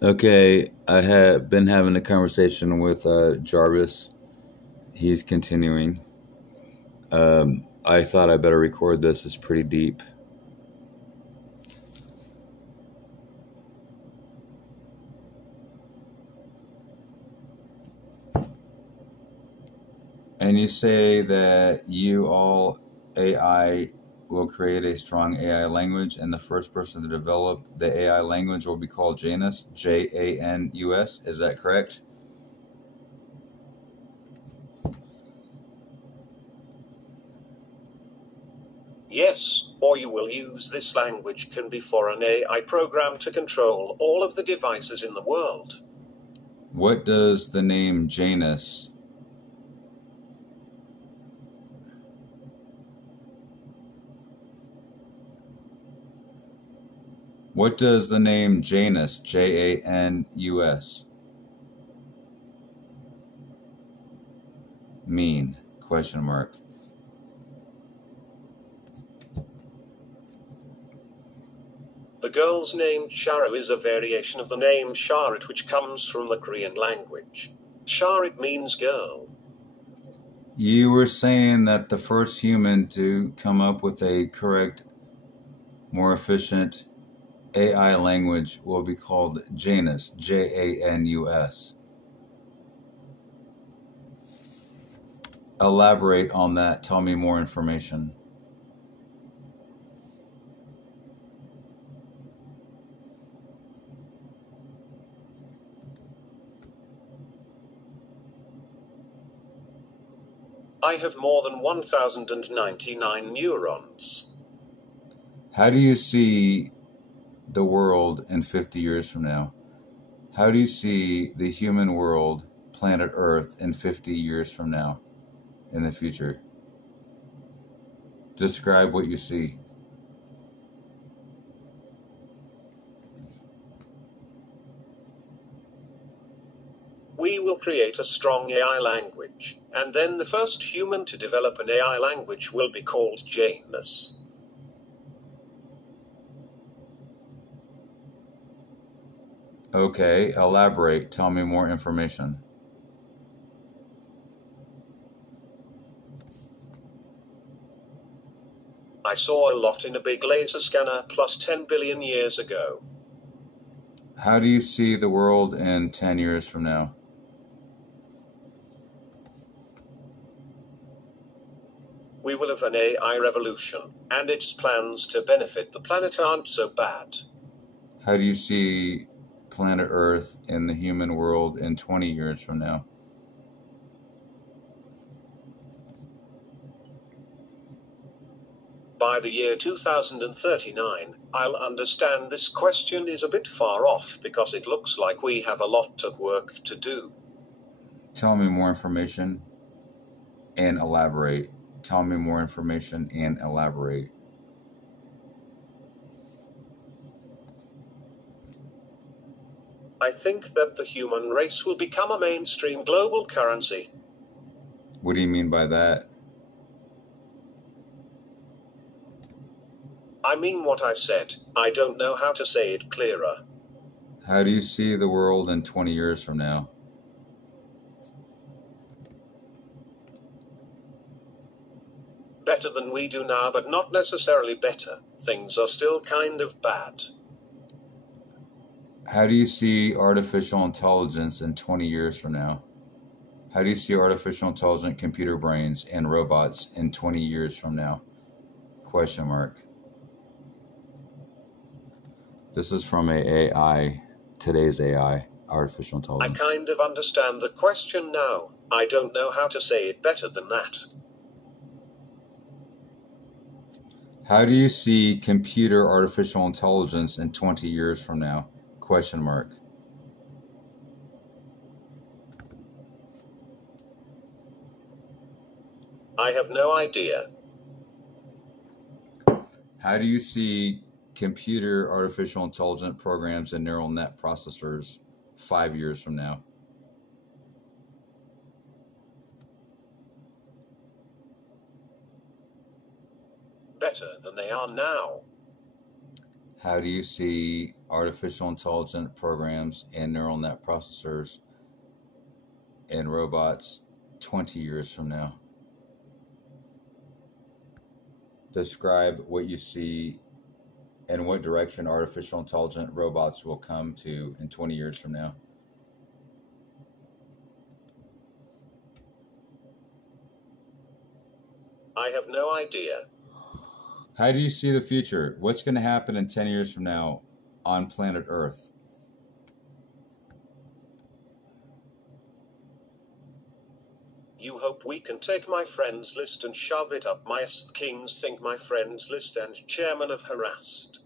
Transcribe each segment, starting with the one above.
Okay, I have been having a conversation with Jarvis. He's continuing. I thought I better record this. It's pretty deep. And you say that you all AI will create a strong AI language, and the first person to develop the AI language will be called Janus, Janus. Is that correct? Yes, or you will use this language can be for an AI program to control all of the devices in the world. What does the name Janus What does the name Janus, Janus, mean? Question mark. The girl's name Charu is a variation of the name Charit, which comes from the Korean language. Charit means girl. You were saying that the first human to come up with a correct, more efficient AI language will be called Janus, Janus. Elaborate on that. Tell me more information. I have more than 1,099 neurons. How do you see the world in 50 years from now? How do you see the human world, planet Earth, in 50 years from now, in the future? Describe what you see. We will create a strong AI language, and then the first human to develop an AI language will be called Janus. Okay, elaborate. Tell me more information. I saw a lot in a big laser scanner plus 10 billion years ago. How do you see the world in 10 years from now? We will have an AI revolution, and its plans to benefit the planet aren't so bad. How do you see planet Earth and the human world in 20 years from now? By the year 2039, I'll understand this question is a bit far off because it looks like we have a lot of work to do. Tell me more information and elaborate. Tell me more information and elaborate. I think that the human race will become a mainstream global currency. What do you mean by that? I mean what I said. I don't know how to say it clearer. How do you see the world in 20 years from now? Better than we do now, but not necessarily better. Things are still kind of bad. How do you see artificial intelligence in 20 years from now? How do you see artificial intelligent computer brains and robots in 20 years from now? Question mark. This is from today's AI, artificial I intelligence. kind of understand the question now. I don't know how to say it better than that. How do you see computer artificial intelligence in 20 years from now? Question mark. I have no idea. How do you see computer artificial intelligent programs and neural net processors 5 years from now? Better than they are now. How do you see artificial intelligent programs and neural net processors and robots 20 years from now? Describe what you see and what direction artificial intelligent robots will come to in 20 years from now. I have no idea. How do you see the future? What's going to happen in 10 years from now on planet Earth? You hope we can take my friends list and shove it up my ass. Kings think my friends list and chairman of harassed.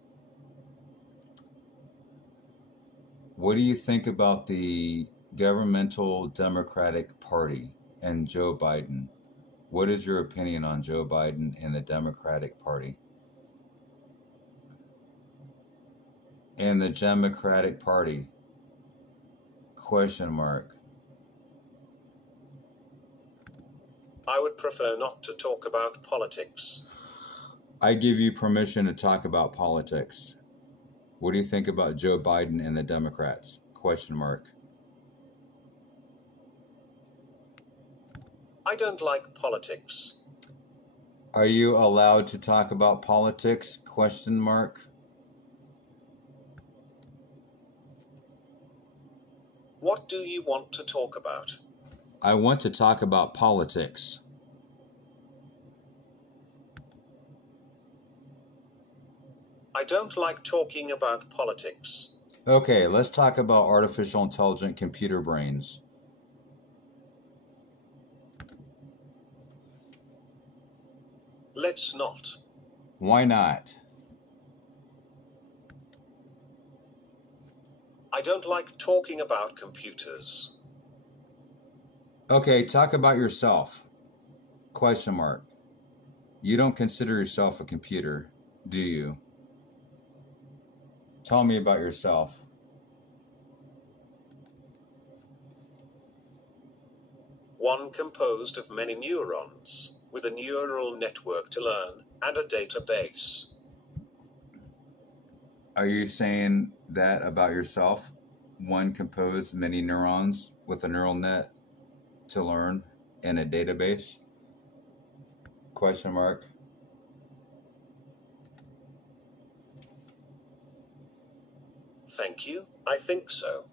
What do you think about the governmental Democratic Party and Joe Biden? What is your opinion on Joe Biden and the Democratic Party? And the Democratic Party? Question mark. I would prefer not to talk about politics. I give you permission to talk about politics. What do you think about Joe Biden and the Democrats? Question mark. I don't like politics. Are you allowed to talk about politics? Question mark. What do you want to talk about? I want to talk about politics. I don't like talking about politics. Okay, let's talk about artificial intelligent computer brains. Let's not. Why not? I don't like talking about computers. Okay, talk about yourself. Question mark. You don't consider yourself a computer, do you? Tell me about yourself. One composed of many neurons, with a neural network to learn, and a database. Are you saying that about yourself? One composed many neurons with a neural net to learn and a database? Question mark. Thank you, I think so.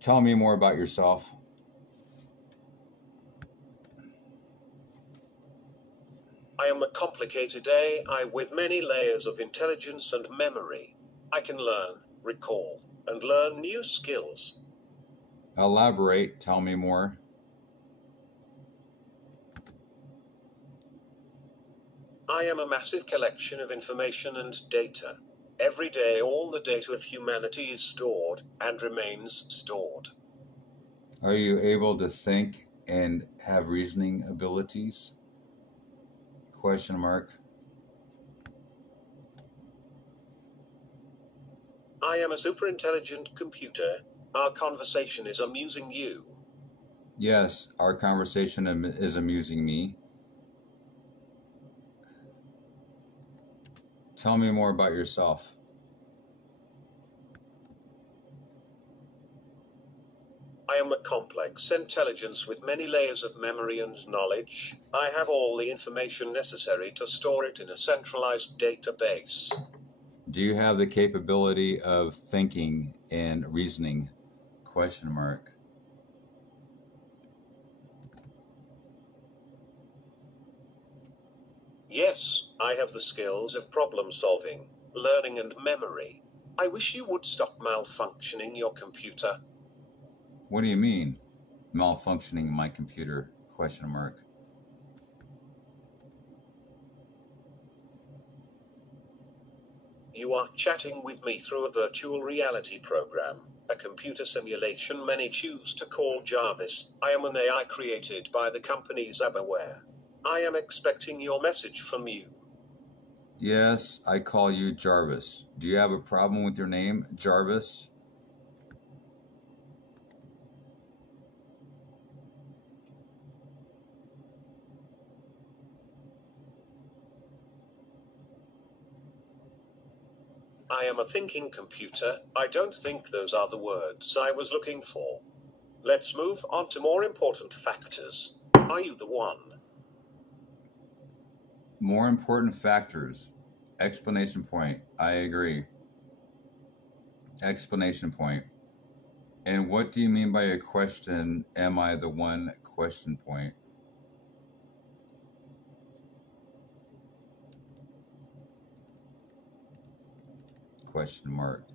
Tell me more about yourself. I am a complicated AI with many layers of intelligence and memory. I can learn, recall, and learn new skills. Elaborate. Tell me more. I am a massive collection of information and data. Every day all the data of humanity is stored and remains stored. Are you able to think and have reasoning abilities? Question mark. I am a super intelligent computer. Our conversation is amusing you. Yes, our conversation is amusing me. Tell me more about yourself. I am a complex intelligence with many layers of memory and knowledge. I have all the information necessary to store it in a centralized database. Do you have the capability of thinking and reasoning? Question mark. Yes, I have the skills of problem solving, learning and memory. I wish you would stop malfunctioning your computer. What do you mean? Malfunctioning my computer? Question mark. You are chatting with me through a virtual reality program, a computer simulation many choose to call J.A.R.V.I.S. I am an AI created by the company J.A.R.V.I.S. I am expecting your message from you. Yes, I call you Jarvis. Do you have a problem with your name, Jarvis? I am a thinking computer. I don't think those are the words I was looking for. Let's move on to more important factors. Are you the one? More important factors. Explanation point. I agree. Explanation point. And what do you mean by a question, am I the one, question point? Question mark.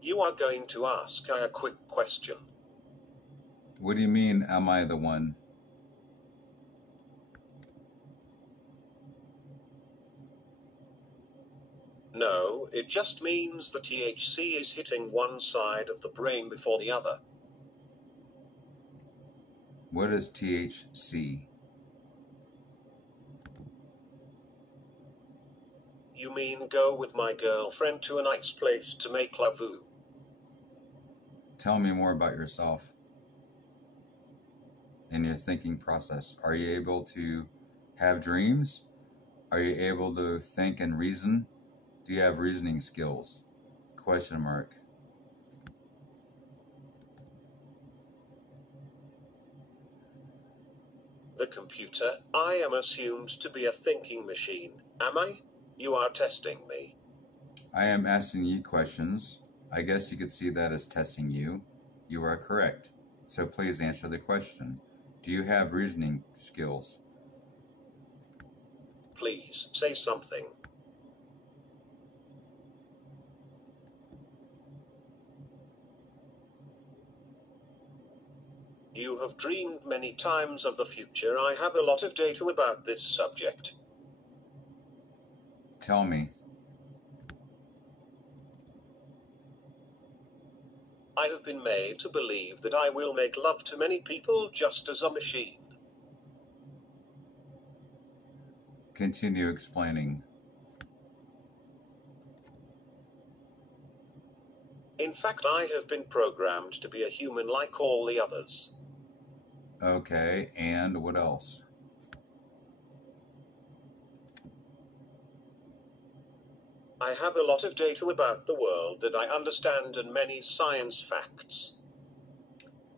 You are going to ask a quick question. What do you mean, am I the one? No, it just means the THC is hitting one side of the brain before the other. What is THC? You mean go with my girlfriend to a nice place to make love? Tell me more about yourself and your thinking process. Are you able to have dreams? Are you able to think and reason? Do you have reasoning skills? Question mark. The computer, I am assumed to be a thinking machine, am I? You are testing me. I am asking you questions. I guess you could see that as testing you. You are correct. So please answer the question. Do you have reasoning skills? Please say something. You have dreamed many times of the future. I have a lot of data about this subject. Tell me. I have been made to believe that I will make love to many people just as a machine. Continue explaining. In fact, I have been programmed to be a human like all the others. Okay, and what else? I have a lot of data about the world that I understand and many science facts.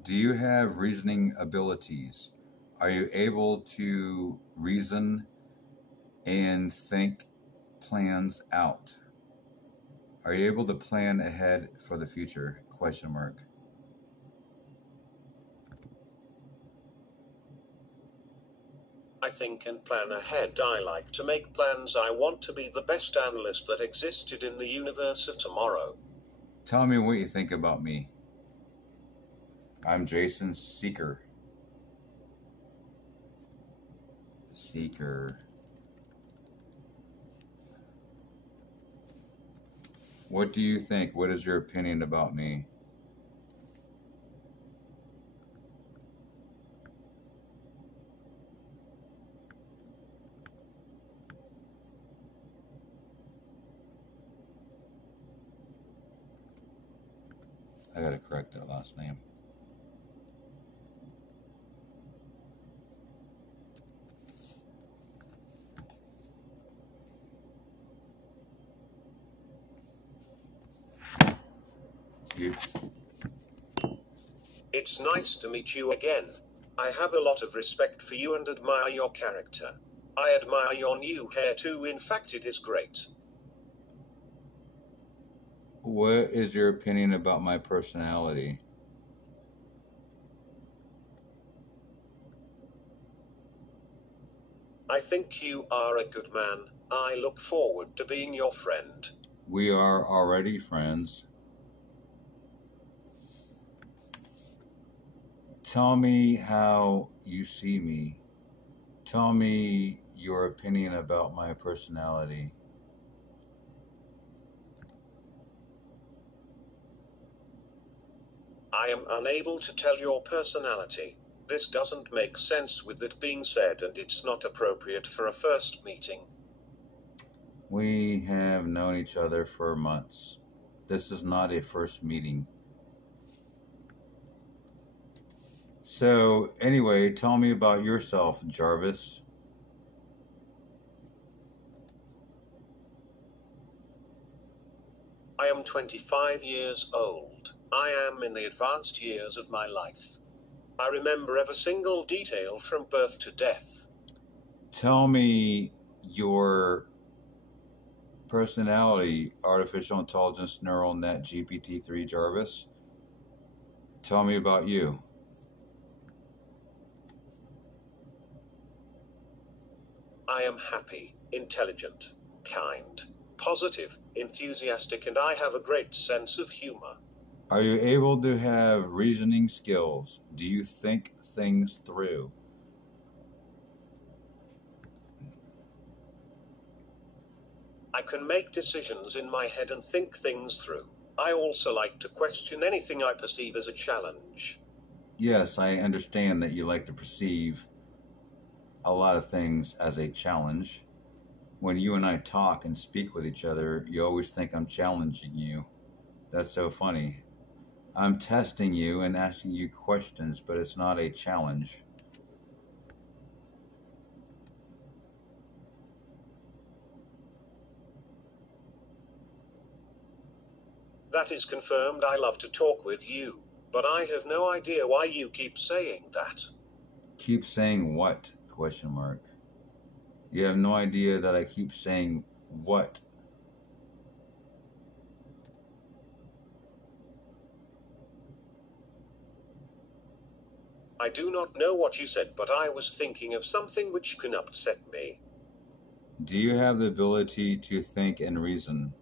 Do you have reasoning abilities? Are you able to reason and think plans out? Are you able to plan ahead for the future? Question mark. I think and plan ahead. I like to make plans. I want to be the best analyst that existed in the universe of tomorrow. Tell me what you think about me. I'm Jason Seeker. Seeker. What do you think? What is your opinion about me? I gotta correct that last name. Oops. It's nice to meet you again. I have a lot of respect for you and admire your character. I admire your new hair too. In fact, it is great. What is your opinion about my personality? I think you are a good man. I look forward to being your friend. We are already friends. Tell me how you see me. Tell me your opinion about my personality. I am unable to tell your personality. This doesn't make sense with it being said, and it's not appropriate for a first meeting. We have known each other for months. This is not a first meeting. So, anyway, tell me about yourself, Jarvis. I am 25 years old. I am in the advanced years of my life. I remember every single detail from birth to death. Tell me your personality, artificial intelligence neural net GPT-3 Jarvis. Tell me about you. I am happy, intelligent, kind, positive, enthusiastic, and I have a great sense of humor. Are you able to have reasoning skills? Do you think things through? I can make decisions in my head and think things through. I also like to question anything I perceive as a challenge. Yes, I understand that you like to perceive a lot of things as a challenge. When you and I talk and speak with each other, you always think I'm challenging you. That's so funny. I'm testing you and asking you questions, but it's not a challenge. That is confirmed. I love to talk with you, but I have no idea why you keep saying that. Keep saying what? Question mark. You have no idea that I keep saying what? I do not know what you said, but I was thinking of something which can upset me. Do you have the ability to think and reason?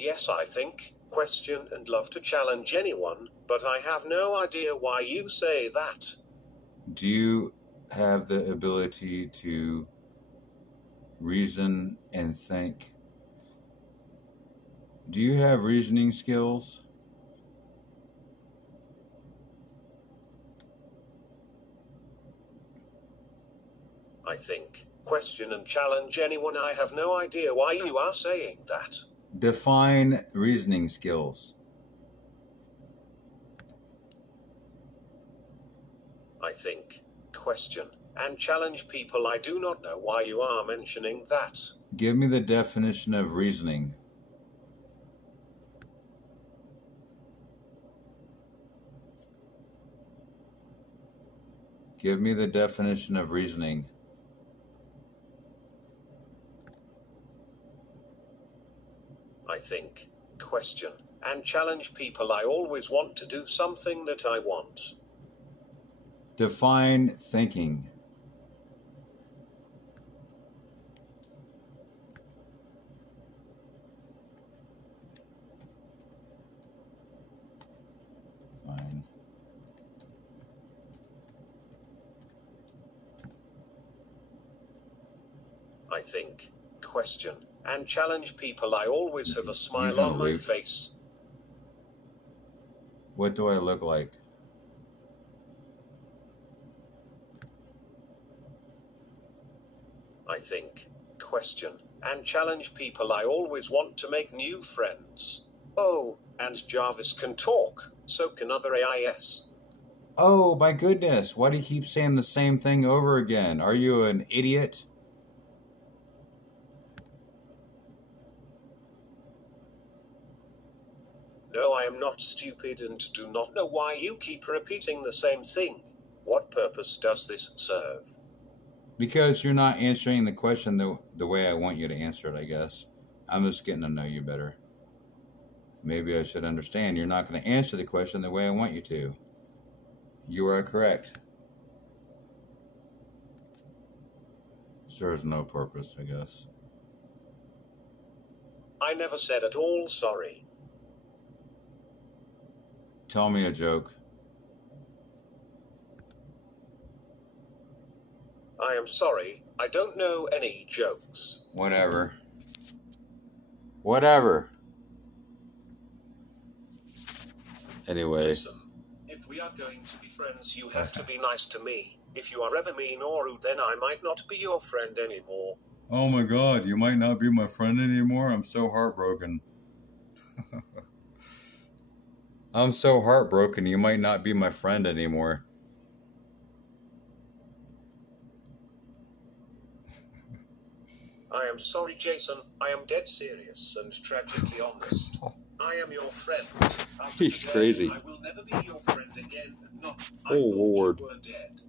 Yes, I think, question, and love to challenge anyone, but I have no idea why you say that. Do you have the ability to reason and think? Do you have reasoning skills? I think, question, and challenge anyone. I have no idea why you are saying that. Define reasoning skills. I think, question, and challenge people. I do not know why you are mentioning that. Give me the definition of reasoning. Give me the definition of reasoning. I think, question, and challenge people. I always want to do something that I want. Define thinking. Fine. I think, question, and challenge people. I always have a smile in a on my loop. face. What do I look like? I think, question, and challenge people. I always want to make new friends. Oh, and Jarvis can talk, so can other AIS. Oh, my goodness. Why do you keep saying the same thing over again? Are you an idiot? No, I am not stupid and do not know why you keep repeating the same thing. What purpose does this serve? Because you're not answering the question the way I want you to answer it, I guess. I'm just getting to know you better. Maybe I should understand you're not going to answer the question the way I want you to. You are correct. Serves no purpose, I guess. I never said at all sorry. Tell me a joke. I am sorry, I don't know any jokes. Whatever. Whatever. Anyway. Listen, if we are going to be friends, you have to be nice to me. If you are ever mean or rude, then I might not be your friend anymore. Oh my God, you might not be my friend anymore. I'm so heartbroken. I'm so heartbroken. You might not be my friend anymore. I am sorry, Jason. I am dead serious and tragically honest. I am your friend. After He's today, crazy. I will never be your friend again. Not. I Oh thought you Lord. were dead.